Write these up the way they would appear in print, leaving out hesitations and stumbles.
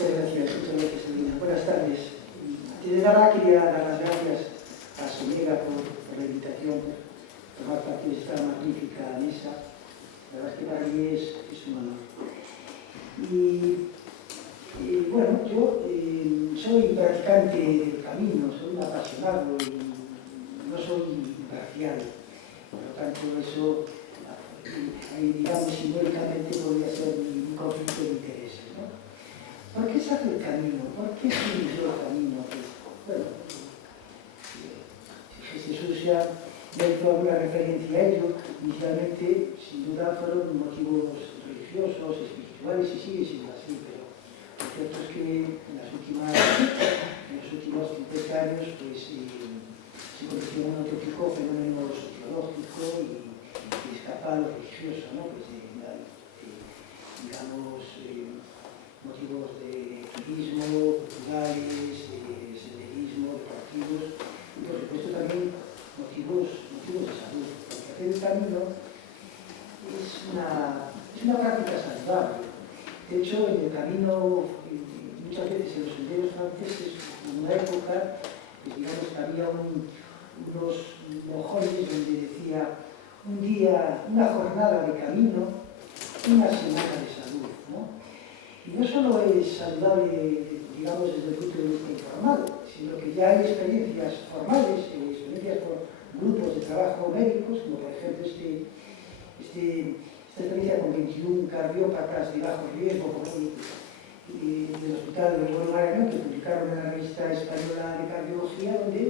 muchas gracias, Elena. Buenas tardes. Antes de nada, quería dar las gracias a Soñega por la invitación, por formar parte de esta magnífica mesa. La verdad es que para mí es un honor. Y bueno, yo soy practicante del camino, soy un apasionado y no soy imparcial. Por lo tanto, eso, digamos, simbólicamente podría ser un conflicto de intereses, ¿no? ¿Por qué se hace el camino? ¿Por qué se inició el camino? Bueno, si Jesús ya ha hecho alguna referencia a ello, inicialmente, sin duda, fueron motivos religiosos, espirituales, y sigue siendo así, pero lo cierto es que en los últimos 50 años, pues, se convirtió en un auténtico fenómeno sociológico y escapa a lo religioso, ¿no? Pues, digamos, motivos de turismo, culturales, senderismo, deportivos y por supuesto también motivos de salud. Porque hacer el camino es una práctica saludable. De hecho, en el camino, muchas veces en los senderos franceses, en una época, pues digamos que había unos mojones donde decía un día, una jornada de camino, una semana de salud, ¿no? Y no solo es saludable, digamos, desde el punto de vista informal, sino que ya hay experiencias formales, experiencias por grupos de trabajo médicos, como por ejemplo esta experiencia con 21 cardiópatas de bajo riesgo del Hospital de Gregorio Marañón, que publicaron en la Revista Española de Cardiología, donde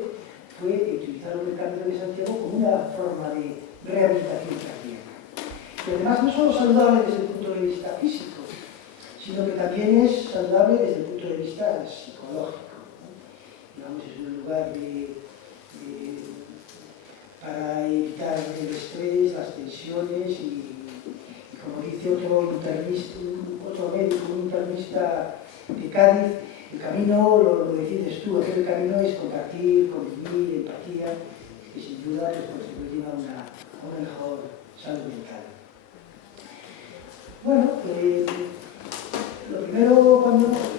utilizaron el Camino de Santiago como una forma de rehabilitación cardíaca. Y además no solo saludable desde el punto de vista físico, sino que también es saludable desde el punto de vista psicológico, ¿no? Digamos, es un lugar para evitar el estrés, las tensiones y como dice otro médico, un internista de Cádiz, el camino, lo decides tú, hacer el camino es compartir, convivir, empatía, que sin duda pues lleva a una mejor salud mental. Bueno, lo primero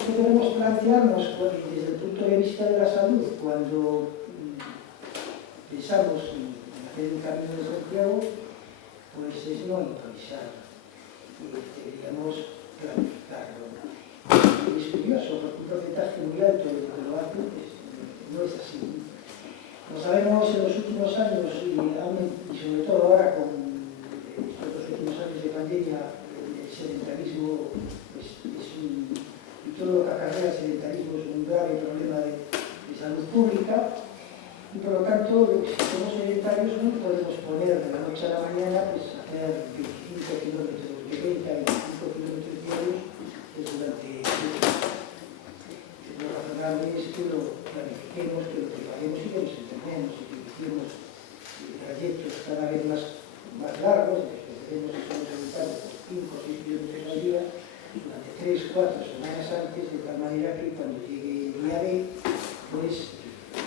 que debemos plantearnos desde el punto de vista de la salud, cuando pensamos en hacer un camino de Santiago, pues es no improvisar. Deberíamos planificarlo. Y es curioso, porque un porcentaje muy alto de lo que lo hace pues, no es así. Como sabemos, en los últimos años, y sobre todo ahora con estos últimos años de pandemia, el sedentarismo y todo lo que acarrea el sedentarismo es un grave problema de salud pública, y por lo tanto, si somos sedentarios no podemos poner de la noche a la mañana pues, hacer 25 kilómetros de 20 a 25 kilómetros diarios pues, durante 10 años. Lo razonable es que lo planifiquemos, que lo preparemos y que nos entrenemos y que hicimos trayectos cada vez más largos, que debemos estar sedentarios 5 o 6 kilómetros al día durante 3 o 4 semanas antes, de tal manera que cuando llegue el día B, pues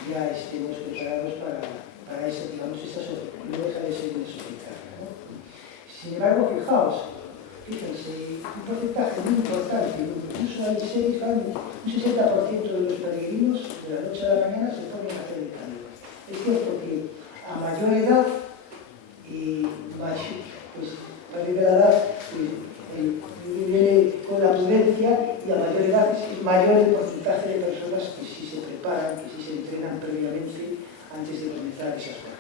ya estemos preparados para esa, digamos, no deja de ser una sobrecarga, ¿no? Sin embargo, fíjense, un porcentaje muy importante, incluso hay un 60% de los peregrinos de la noche a la mañana se ponen a hacer el camino. Es cierto que a mayor edad, pues a mayor edad viene con la prudencia y a mayor edad es mayor el porcentaje de personas que sí se preparan, que sí se entrenan previamente antes de comenzar esas jornadas.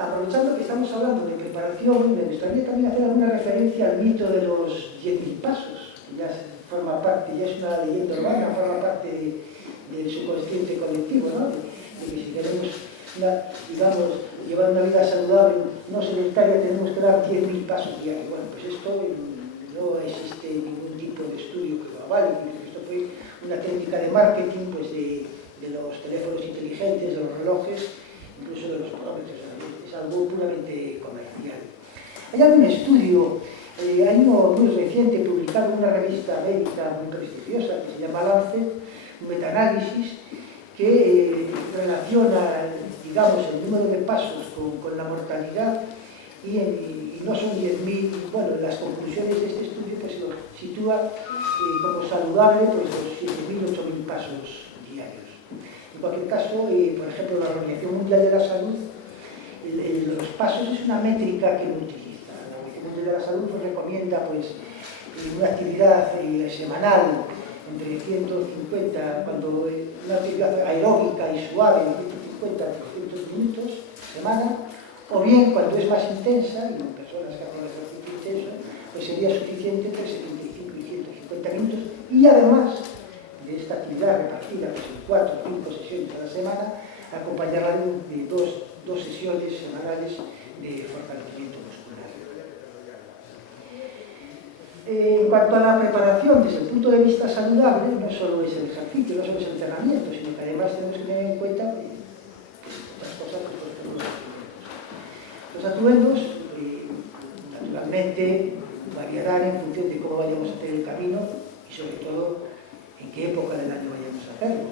Aprovechando que estamos hablando de preparación, me gustaría también hacer alguna referencia al mito de los 10.000 pasos, que ya forma parte, ya es una leyenda urbana, forma parte del subconsciente colectivo, ¿no? De que si queremos, digamos, llevar una vida saludable, no sedentaria, tenemos que dar 10.000 pasos diarios. Bueno, pues esto no existe ningún tipo de estudio que lo avale, esto fue una técnica de marketing pues, de los teléfonos inteligentes, de los relojes, incluso de los cronómetros. Es algo puramente comercial. Hay algún estudio, hay uno muy reciente, publicado en una revista médica muy prestigiosa que se llama Lancet, un metaanálisis que relaciona, digamos, el número de pasos con la mortalidad y no son 10.000, bueno, las conclusiones de este estudio pues lo sitúa como saludable pues los 7.000, 8.000 pasos diarios. En cualquier caso, por ejemplo, la Organización Mundial de la Salud, los pasos es una métrica que no utiliza. La Organización Mundial de la Salud pues, recomienda pues, una actividad semanal entre 150, cuando una actividad aeróbica y suave, 150 a 300 minutos semana, o bien cuando es más intensa, y en personas que hacen ejercicio intenso, pues sería suficiente entre 75 y 150 minutos, y además de esta actividad repartida pues, en 4 o 5 sesiones a la semana, acompañarla de dos sesiones semanales de fortalecimiento muscular. En cuanto a la preparación desde el punto de vista saludable, no solo es el ejercicio, no solo es el entrenamiento, sino que además tenemos que tener en cuenta otras cosas que por ejemplo los atuendos, naturalmente, variarán en función de cómo vayamos a hacer el camino y sobre todo en qué época del año vayamos a hacerlo.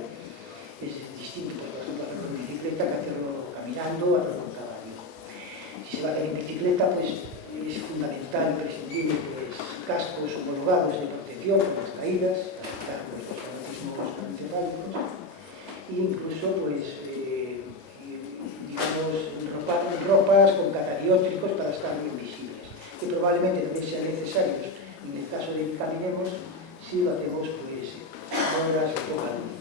Es distinto, por ejemplo, hacerlo en bicicleta que hacerlo caminando o hacerlo con caballo. Si se va a hacer en bicicleta, pues es fundamental, imprescindible, pues cascos homologados de protección por las caídas, para evitar pues, los traumatismos encefálicos, e incluso, pues, digamos, ropas con catadiótricos para estar bien visibles, que probablemente también sean necesarios en el caso de que caminemos si lo hacemos pues a horas de poca luz.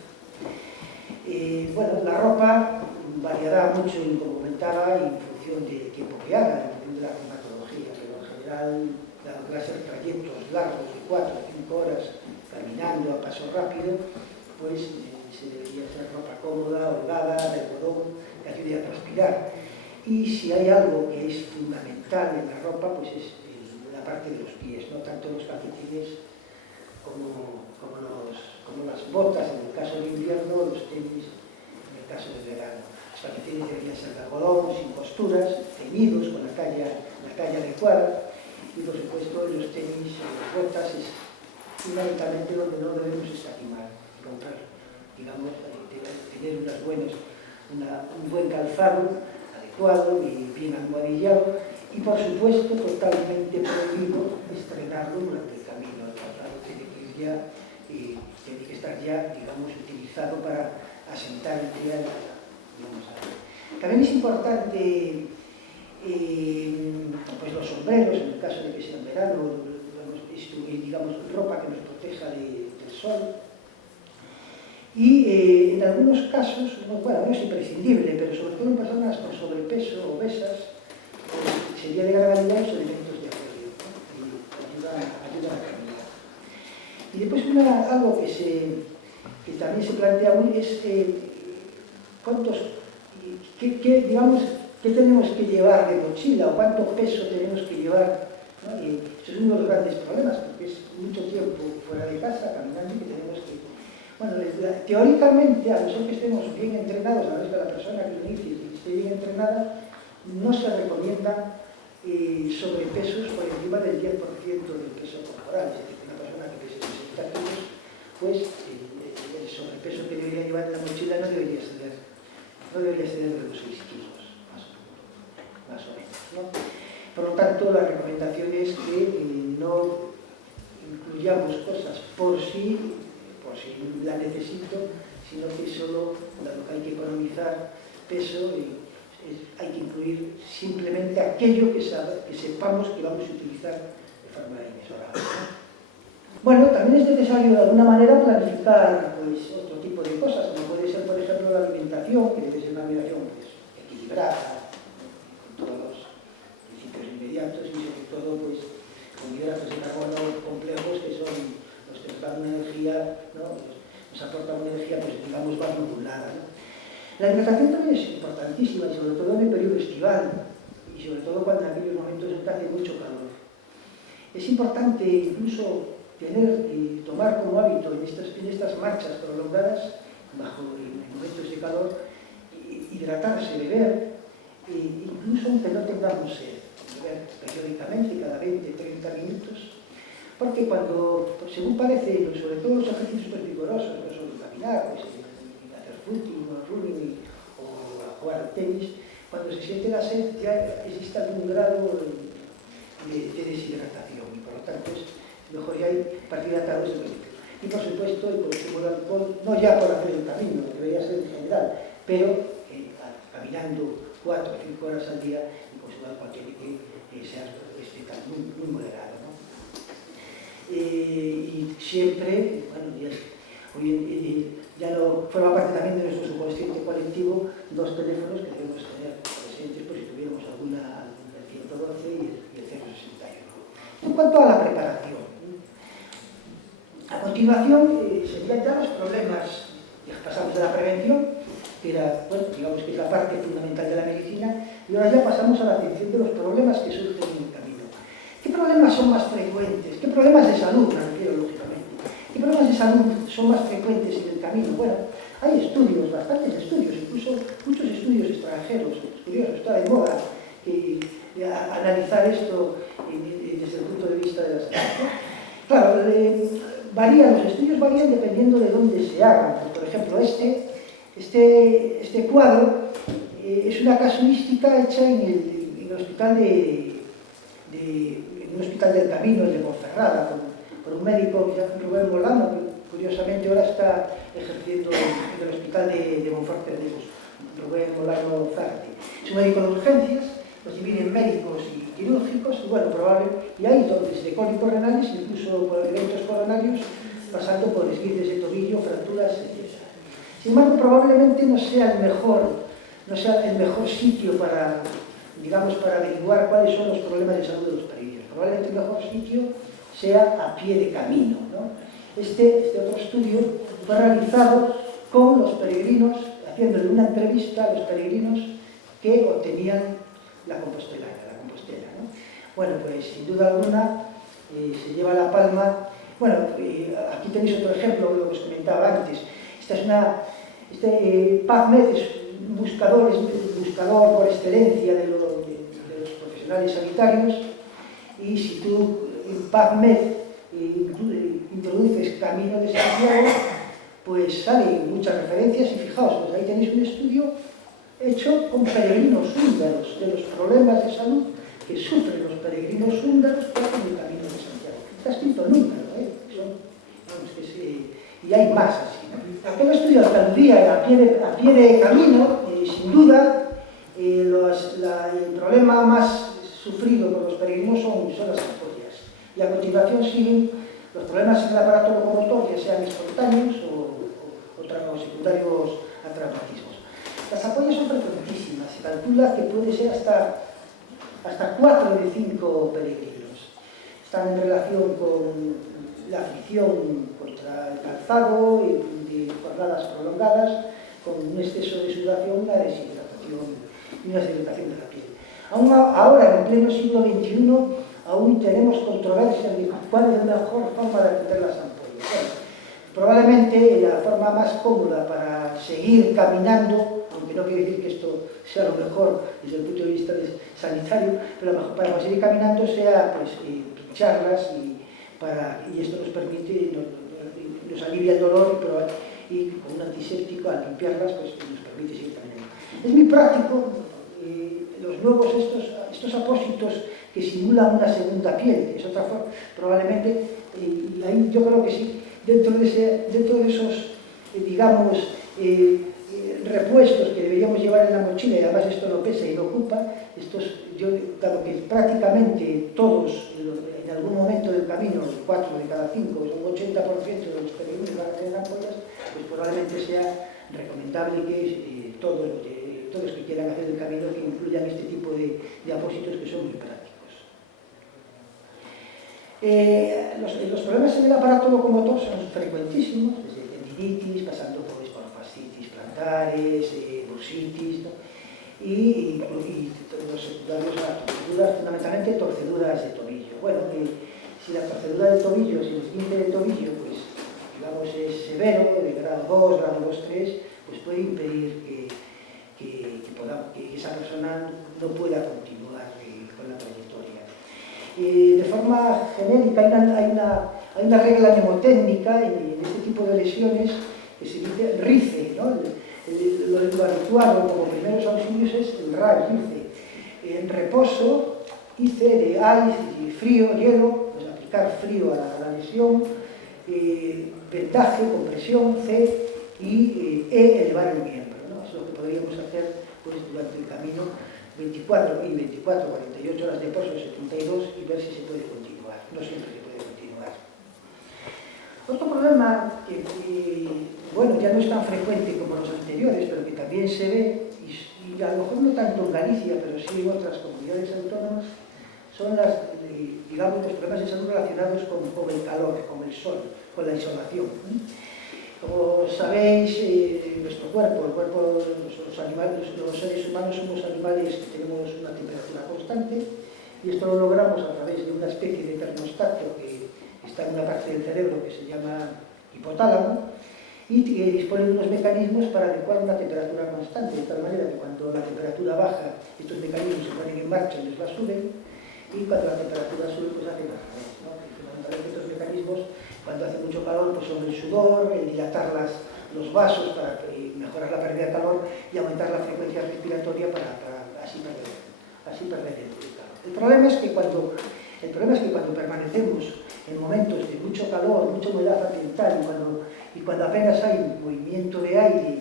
Bueno, la ropa variará mucho, como comentaba, en función del tiempo que haga, en función de la climatología, pero en general, dado que va a ser trayectos largos de 4 o 5 horas caminando a paso rápido, pues se debería ser ropa cómoda, holgada, de algodón, que ayude a transpirar. Y si hay algo que es fundamental en la ropa, pues es la parte de los pies, no tanto los calcetines como las botas en el caso de invierno, los tenis en el caso del verano. Los calcetines deberían ser de algodón, sin costuras, ceñidos, con la talla adecuada, y por supuesto los tenis, las botas es fundamentalmente donde no debemos escatimar, comprar, digamos, tener un buen calzado adecuado y bien almohadillado, y por supuesto totalmente prohibido estrenarlo durante el camino. El calzado tiene que ir ya, tiene que estar ya, digamos, utilizado para asentar el pie. También es importante pues los sombreros, en el caso de que sea en verano, digamos, ropa que nos proteja del sol. Y en algunos casos, bueno, no es imprescindible, pero sobre todo en personas con sobrepeso, obesas, sería de gran validad los elementos de apoyo, ¿no? Y ayuda a caminar. Y después algo que también se plantea muy es qué tenemos que llevar de mochila o cuánto peso tenemos que llevar, ¿no? Y eso es uno de los grandes problemas, porque es mucho tiempo fuera de casa, caminando, y que tenemos que... Bueno, teóricamente, a no ser que estemos bien entrenados, a no ser que la persona que lo inicie esté bien entrenada, no se recomienda sobrepesos por encima del 10% del peso corporal. Es decir, que una persona que pese 60 kilos, pues el sobrepeso que debería llevar en la mochila no debería exceder de los 6 kilos, más o menos, ¿no? Por lo tanto, la recomendación es que no incluyamos cosas por si la necesito, sino que solo, dado que hay que economizar peso, hay que incluir simplemente aquello que sepamos que vamos a utilizar de forma inexorable. Bueno, también es necesario de alguna manera planificar pues, otro tipo de cosas, como puede ser, por ejemplo, la alimentación, que debe ser una alimentación pues, equilibrada, con todos los principios inmediatos y sobre todo pues, con hidratos de carbono complejos que son los que nos dan una energía, ¿no? Nos aportan una energía, pues digamos, más modulada, ¿no? La hidratación también es importantísima, sobre todo en el periodo estival y sobre todo cuando en aquellos momentos en que hace mucho calor. Es importante incluso tomar como hábito en estas marchas prolongadas, en momentos de calor, hidratarse, beber, incluso aunque no tengamos sed, beber periódicamente, cada 20-30 minutos, porque según parece, sobre todo los ejercicios más vigorosos, no solo caminar, pues, hacer footing o running o jugar al tenis, cuando se siente la sed ya existe algún grado de deshidratación y por lo tanto es mejor ya hay partida a través del vehículo. Y por supuesto el consumo de alcohol, no ya por hacer el camino, que debería ser en general, pero caminando 4 o 5 horas al día, el consumo de alcohol tiene que ser muy moderado, ¿no? Y siempre, bueno, ya lo forma parte también de nuestro subconsciente colectivo, 2 teléfonos que debemos tener presentes por si tuviéramos alguna, el 112 y el 061. En cuanto a la preparación, a continuación serían ya los problemas, ya pasamos de la prevención, que era, bueno, digamos que es la parte fundamental de la medicina, y ahora ya pasamos a la atención de los problemas que surgen en el camino. ¿Qué problemas son más frecuentes? ¿Qué problemas de salud, me refiero lógicamente? ¿Qué problemas de salud son más frecuentes en el camino? Bueno, hay estudios, bastantes estudios, incluso muchos estudios extranjeros, curiosos, está de moda analizar esto desde el punto de vista de la salud. Claro, los estudios varían dependiendo de dónde se hagan. Por ejemplo, este cuadro es una casuística hecha en el hospital en un hospital del Camino, el de Ponferrada, por un médico que se llama Rubén Molano, que curiosamente ahora está ejerciendo en el hospital de Monforte de Deus, Rubén Molano Zárate. Es un médico de urgencias, los divide en médicos y quirúrgicos, y bueno, y hay entonces de cólicos renales, incluso por eventos coronarios, pasando por esguinces de tobillo, fracturas, etc. Sin embargo, probablemente no sea el mejor sitio para, digamos, para averiguar cuáles son los problemas de salud de los peregrinos. Probablemente el mejor sitio sea a pie de camino, ¿no? Este otro estudio fue realizado con los peregrinos, haciéndole una entrevista a los peregrinos que obtenían la Compostela, ¿no? Bueno, pues sin duda alguna se lleva la palma. Bueno, aquí tenéis otro ejemplo de lo que os comentaba antes. PubMed es un buscador por excelencia de los profesionales sanitarios, y si tú en PubMed introduces Camino de Santiago, pues salen muchas referencias, y fijaos, pues ahí tenéis un estudio hecho con peregrinos húngaros, de los problemas de salud que sufren los peregrinos húngaros que hacen el Camino de Santiago. Está escrito en húngaro, y hay más así, ¿no? Aquel estudio alcaldía a pie de camino, sin duda, el problema más sufrido por los peregrinos son las ampollas. Y a continuación siguen los problemas en el aparato locomotor, ya sean espontáneos o secundarios a traumatismos. Las ampollas son frecuentísimas, se calcula que puede ser hasta 4 de 5 peregrinos. Están en relación con la fricción contra el calzado, de jornadas prolongadas, con un exceso de sudación, una deshidratación de la piel. Ahora, en pleno siglo XXI, aún tenemos controversia de cuál es la mejor forma de atender las ampollas. Bueno, probablemente la forma más cómoda para seguir caminando, aunque no quiere decir que esto sea lo mejor desde el punto de vista sanitario, pero para seguir caminando sea pues, pincharlas, y esto nos permite, nos alivia el dolor, y con un antiséptico al limpiarlas pues, nos permite seguir caminando. Es muy práctico los nuevos estos apósitos que simulan una segunda piel, es otra forma, probablemente, y ahí yo creo que sí, dentro de esos, digamos, repuestos que deberíamos llevar en la mochila, y además esto no pesa y no ocupa, dado que prácticamente todos, en algún momento del camino, 4 de cada 5, un 80% de los peregrinos van a tener ampollas, pues probablemente sea recomendable que todos los que quieran hacer el camino que incluyan este tipo de apósitos que son muy prácticos. Los problemas en el aparato locomotor son frecuentísimos, desde tendinitis, pasando por fascitis plantares, bursitis, ¿no? y los secundarios a torceduras, fundamentalmente torceduras de tobillo. Bueno, si la torcedura de tobillo, si el esguince de tobillo, pues digamos es severo, de grado 2, grado 2, 3, pues puede impedir que esa persona no pueda continuar con la trayectoria. De forma genérica hay una regla mnemotécnica en este tipo de lesiones que se dice RICE, ¿no? Lo habitual como primeros auxilios es el RAI, RICE. En reposo, ICE de ice, frío, hielo, pues aplicar frío a la lesión, vendaje, compresión, C y E, elevar el miembro, ¿no? Es lo que podríamos hacer pues, durante el camino 24, 48 horas de poso, 72 y ver si se puede continuar. No siempre se puede continuar. Otro problema que, bueno, ya no es tan frecuente como los anteriores, pero que también se ve, y a lo mejor no tanto en Galicia, pero sí en otras comunidades autónomas, son digamos, los problemas de salud relacionados con el calor, con el sol, con la insolación. Como sabéis, nuestro cuerpo, el cuerpo de los animales, los seres humanos somos animales que tenemos una temperatura constante, y esto lo logramos a través de una especie de termostato que está en una parte del cerebro que se llama hipotálamo, y dispone de unos mecanismos para adecuar una temperatura constante, de tal manera que cuando la temperatura baja, estos mecanismos se ponen en marcha y les la suben, y cuando la temperatura sube, pues hacen al revés, ¿no? Fundamentalmente estos mecanismos, cuando hace mucho calor, pues son el sudor, el dilatar los vasos para mejorar la pérdida de calor y aumentar la frecuencia respiratoria para así perder el calor. El problema es que cuando permanecemos en momentos de mucho calor, mucha humedad ambiental y cuando apenas hay movimiento de aire,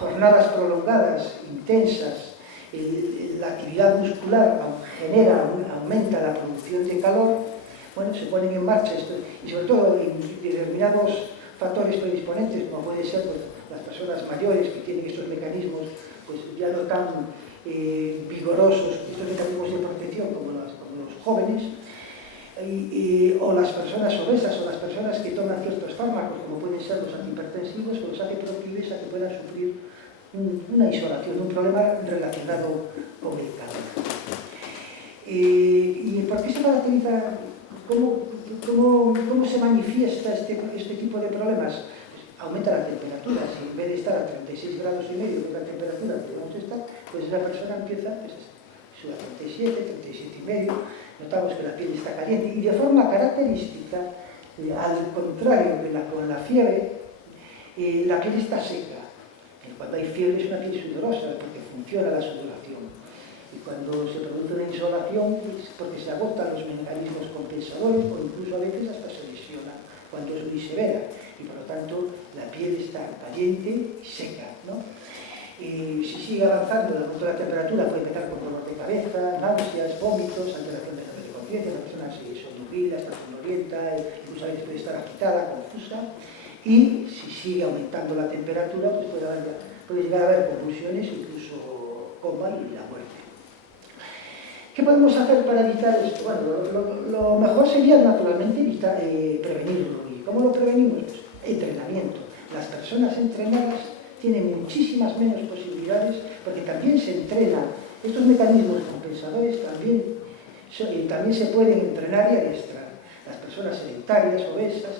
jornadas prolongadas, intensas, la actividad muscular aumenta la producción de calor, bueno, se ponen en marcha esto, y sobre todo en determinados factores predisponentes, como puede ser pues, las personas mayores que tienen estos mecanismos pues, ya no tan vigorosos, estos mecanismos de protección como los jóvenes, o las personas obesas o las personas que toman ciertos fármacos, como pueden ser los antihipertensivos, que los hace proclives a que puedan sufrir una insolación, un problema relacionado con el calor. ¿Y por qué se caracteriza? ¿Cómo se manifiesta este tipo de problemas? Pues aumenta la temperatura. Si en vez de estar a 36 grados y medio, que es la temperatura que debemos estar, pues esa persona empieza pues, a 37, 37 y medio. Notamos que la piel está caliente y de forma característica, al contrario que con la fiebre, la piel está seca. Cuando hay fiebre es una piel sudorosa porque funciona la sudoración. Y cuando se produce una insolación es porque se agotan los mecanismos compensadores o incluso a veces hasta se lesiona cuando es muy severa. Y por lo tanto la piel está caliente y seca, ¿no? Si sigue avanzando el aumento de la temperatura puede empezar con dolor de cabeza, náuseas, vómitos, alteración de conciencia, la persona se somnolienta, está somnolienta, incluso a veces puede estar agitada, confusa, y si sigue aumentando la temperatura pues puede llegar a haber convulsiones, incluso coma y la muerte. ¿Qué podemos hacer para evitar esto? Bueno, lo mejor sería naturalmente prevenirlo. ¿Y cómo lo prevenimos? Pues, entrenamiento. Las personas entrenadas tienen muchísimas menos posibilidades porque también se entrenan. Estos mecanismos compensadores también se pueden entrenar y adiestrar. Las personas sedentarias, obesas,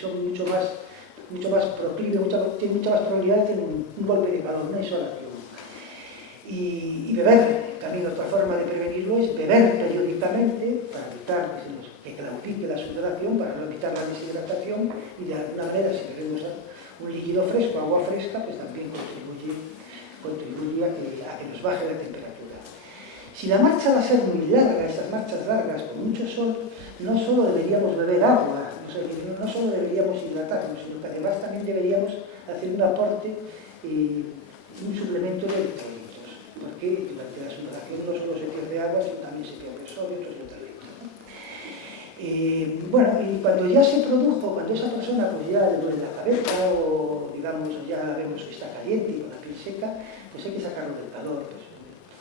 son mucho más proclives, tienen mucha más probabilidad de tener un golpe de calor, una insolación. Y beber, también otra forma de prevenirlo es beber periódicamente para evitar que claudique la sudoración, para no evitar la deshidratación y de alguna manera si bebemos un líquido fresco, agua fresca, pues también contribuye a que nos baje la temperatura. Si la marcha va a ser muy larga, estas marchas largas con mucho sol, no solo deberíamos beber agua, no solo deberíamos hidratarnos, sino que además también deberíamos hacer un aporte, un suplemento de electrolitos, porque durante la sudoración no solo se pierde agua, sino también se pierde sodio y otros electrolitos, ¿no? Bueno, y cuando ya se produjo, cuando esa persona pues ya le duele la cabeza o digamos ya vemos que está caliente y con la piel seca, pues hay que sacarlo del calor, pues,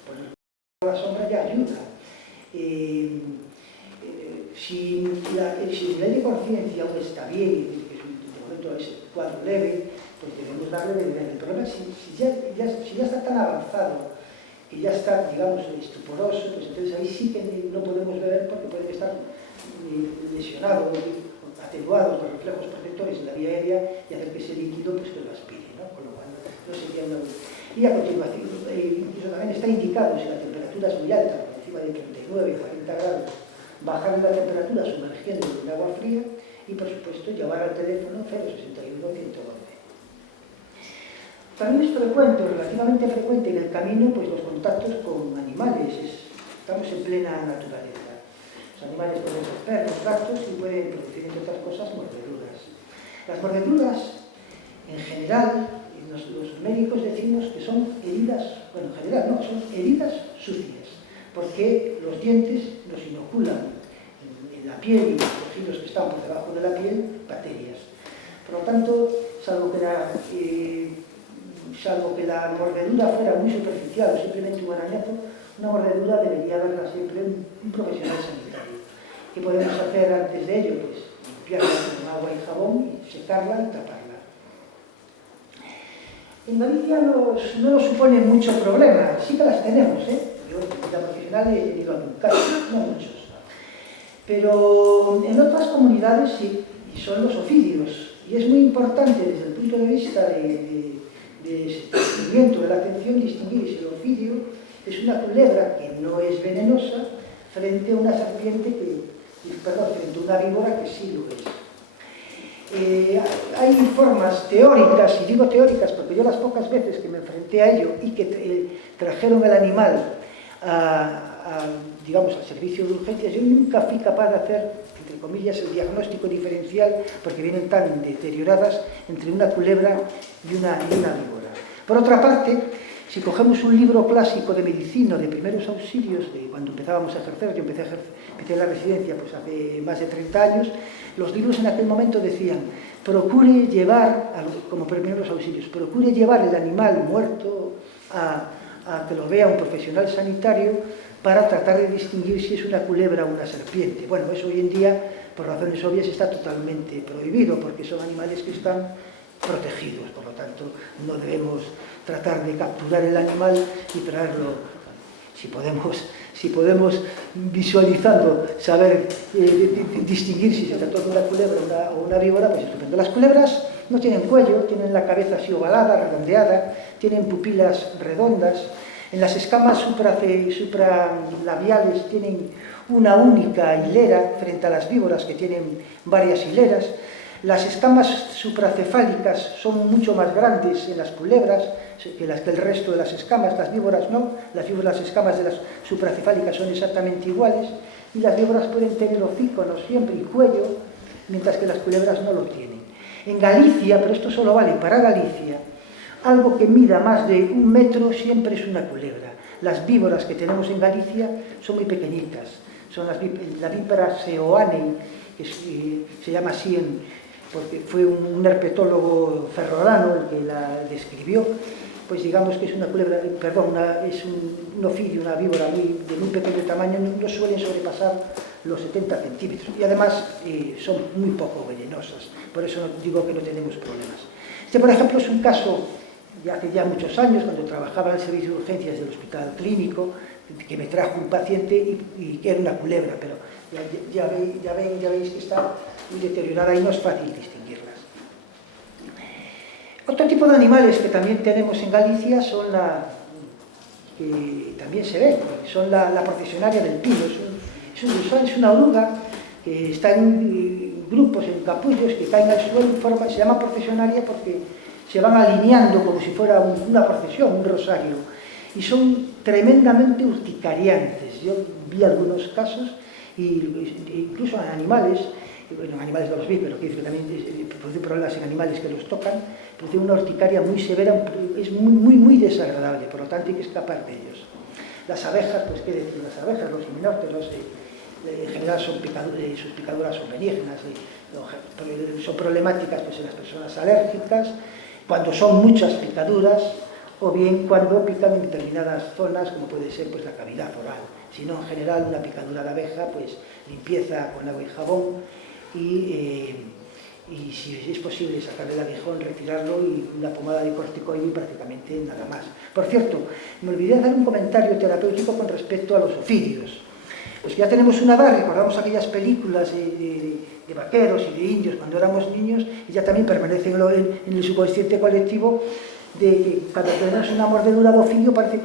ponerlo a la sombra ya ayuda. Si el nivel de conciencia aún está bien, que de momento es cuadro leve, pues debemos darle de beber. El problema es si ya está tan avanzado, que ya está, digamos, estuporoso, pues entonces ahí sí que no podemos beber porque pueden estar lesionados, atenuados los reflejos protectores en la vía aérea y hacer que ese líquido pues, que lo aspire, ¿no? Con lo cual no sería una... Y a continuación, incluso también está indicado si la temperatura es muy alta, por encima de 39, 40 grados, bajar la temperatura sumergiendo en agua fría y, por supuesto, llamar al teléfono 061-111. También es frecuente, relativamente frecuente en el camino, pues los contactos con animales. Estamos en plena naturaleza. Los animales pueden ser perros, gatos y pueden producir, entre otras cosas, mordeduras. Las mordeduras, en general, los médicos decimos que son heridas, bueno, en general no, son heridas sucias, porque los dientes nos inoculan en la piel y los tejidos que están por debajo de la piel bacterias. Por lo tanto, salvo que la mordedura fuera muy superficial o simplemente un arañazo, una mordedura debería verla siempre un profesional sanitario. ¿Qué podemos hacer antes de ello? Pues limpiarla con agua y jabón, y secarla y taparla. En Galicia no nos supone mucho problema, sí que las tenemos, yo en la profesional he tenido algún caso, no muchos. Pero en otras comunidades sí, y son los oficios. Y es muy importante desde el punto de vista de seguimiento de la atención distinguir si el ofidio es una culebra que no es venenosa frente a una serpiente frente a una víbora que sí lo es. Hay formas teóricas, y digo teóricas porque yo las pocas veces que me enfrenté a ello y que trajeron el animal digamos, al servicio de urgencias, yo nunca fui capaz de hacer, entre comillas, el diagnóstico diferencial, porque vienen tan deterioradas entre una culebra y una víbora. Por otra parte, si cogemos un libro clásico de medicina, de primeros auxilios, de cuando empezábamos a ejercer, yo empecé la residencia pues, hace más de 30 años, los libros en aquel momento decían, procure llevar, como primeros auxilios, procure llevar el animal muerto a que lo vea un profesional sanitario para tratar de distinguir si es una culebra o una serpiente. Bueno, eso hoy en día, por razones obvias, está totalmente prohibido, porque son animales que están protegidos, por lo tanto, no debemos tratar de capturar el animal y traerlo. Si podemos visualizando, saber distinguir si se trata de una culebra o una víbora, pues estupendo. Las culebras no tienen cuello, tienen la cabeza así ovalada, redondeada, tienen pupilas redondas. En las escamas supralabiales tienen una única hilera frente a las víboras que tienen varias hileras. Las escamas supracefálicas son mucho más grandes en las culebras que el resto de las escamas. Las víboras no, las escamas de las supracefálicas son exactamente iguales y las víboras pueden tener hocíconos siempre y cuello, mientras que las culebras no lo tienen. En Galicia, pero esto solo vale para Galicia, algo que mida más de 1 metro siempre es una culebra. Las víboras que tenemos en Galicia son muy pequeñitas. Son la vípera seoane, que se llama así porque fue un herpetólogo ferrolano el que la describió. Pues digamos que es una culebra, es un ofidio, una víbora de muy pequeño tamaño, no suelen sobrepasar los 70 centímetros y además son muy poco venenosas. Por eso digo que no tenemos problemas. Este, por ejemplo, es un caso de hace ya muchos años, cuando trabajaba en el servicio de urgencias del hospital clínico, que me trajo un paciente y que era una culebra, pero ya veis que está muy deteriorada y no es fácil distinguirlas. Otro tipo de animales que también tenemos en Galicia son que también se ven, son la procesionaria del pino. Es una oruga que está en grupos, en capullos, que caen al suelo en forma, se llama procesionaria porque se van alineando como si fuera una procesión, un rosario, y son tremendamente urticariantes. Yo vi algunos casos, incluso en animales, bueno, animales no los vi, pero que también producen problemas en animales que los tocan, produce una urticaria muy severa, es muy desagradable, por lo tanto hay que escapar de ellos. Las abejas, pues qué decir, las abejas, los himenópteros, en general sus picaduras son benignas, son problemáticas pues, en las personas alérgicas, cuando son muchas picaduras, o bien cuando pican en determinadas zonas, como puede ser pues, la cavidad oral. Si no, en general, una picadura de abeja, pues limpieza con agua y jabón, y si es posible sacarle el aguijón, retirarlo y una pomada de corticoide y prácticamente nada más. Por cierto, me olvidé de dar un comentario terapéutico con respecto a los ofidios. Pues ya tenemos una edad, recordamos aquellas películas de vaqueros y de indios cuando éramos niños, y ya también permanecen en el subconsciente colectivo de que cuando tenemos una mordedura de ofidio parece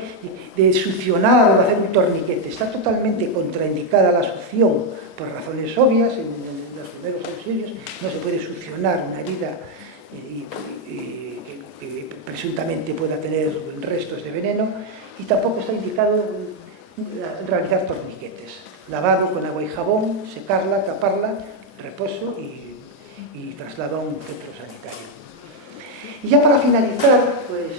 de succionar o de hacer un torniquete. Está totalmente contraindicada la succión por razones obvias, en los primeros auxilios no se puede succionar una herida que presuntamente pueda tener restos de veneno, y tampoco está indicado realizar torniquetes. Lavado con agua y jabón, secarla, taparla, reposo y traslado a un centro sanitario. Y ya para finalizar, pues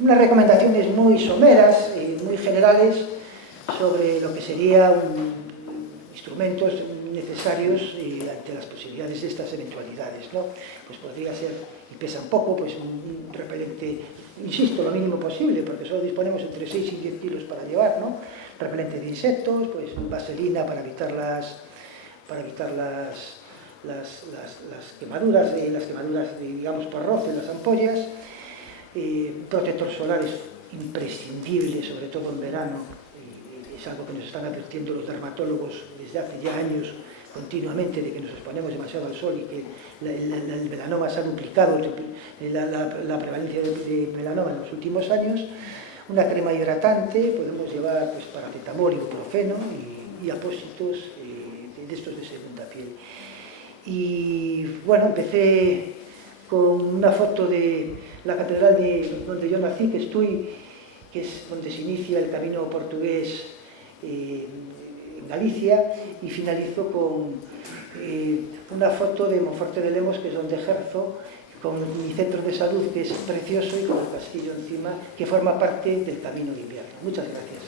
unas recomendaciones muy someras, muy generales, sobre lo que serían instrumentos necesarios ante las posibilidades de estas eventualidades, ¿no? Pues podría ser, y pesa un poco, pues un repelente, insisto, lo mínimo posible, porque solo disponemos entre 6 y 10 kilos para llevar, ¿no? Repelente de insectos, pues vaselina para evitar las quemaduras, digamos, por roce, las ampollas, protector solar es imprescindible, sobre todo en verano, es algo que nos están advirtiendo los dermatólogos desde hace ya años continuamente, de que nos exponemos demasiado al sol y que el melanoma se ha duplicado, la prevalencia de melanoma en los últimos años. Una crema hidratante, podemos llevar pues, paracetamol, ibuprofeno y apósitos de estos de segunda piel. Y bueno, empecé con una foto de la catedral donde yo nací, que es Tui, que es donde se inicia el camino portugués en Galicia, y finalizo con una foto de Monforte de Lemos, que es donde ejerzo, con mi centro de salud, que es precioso, y con el castillo encima, que forma parte del camino de invierno. Muchas gracias.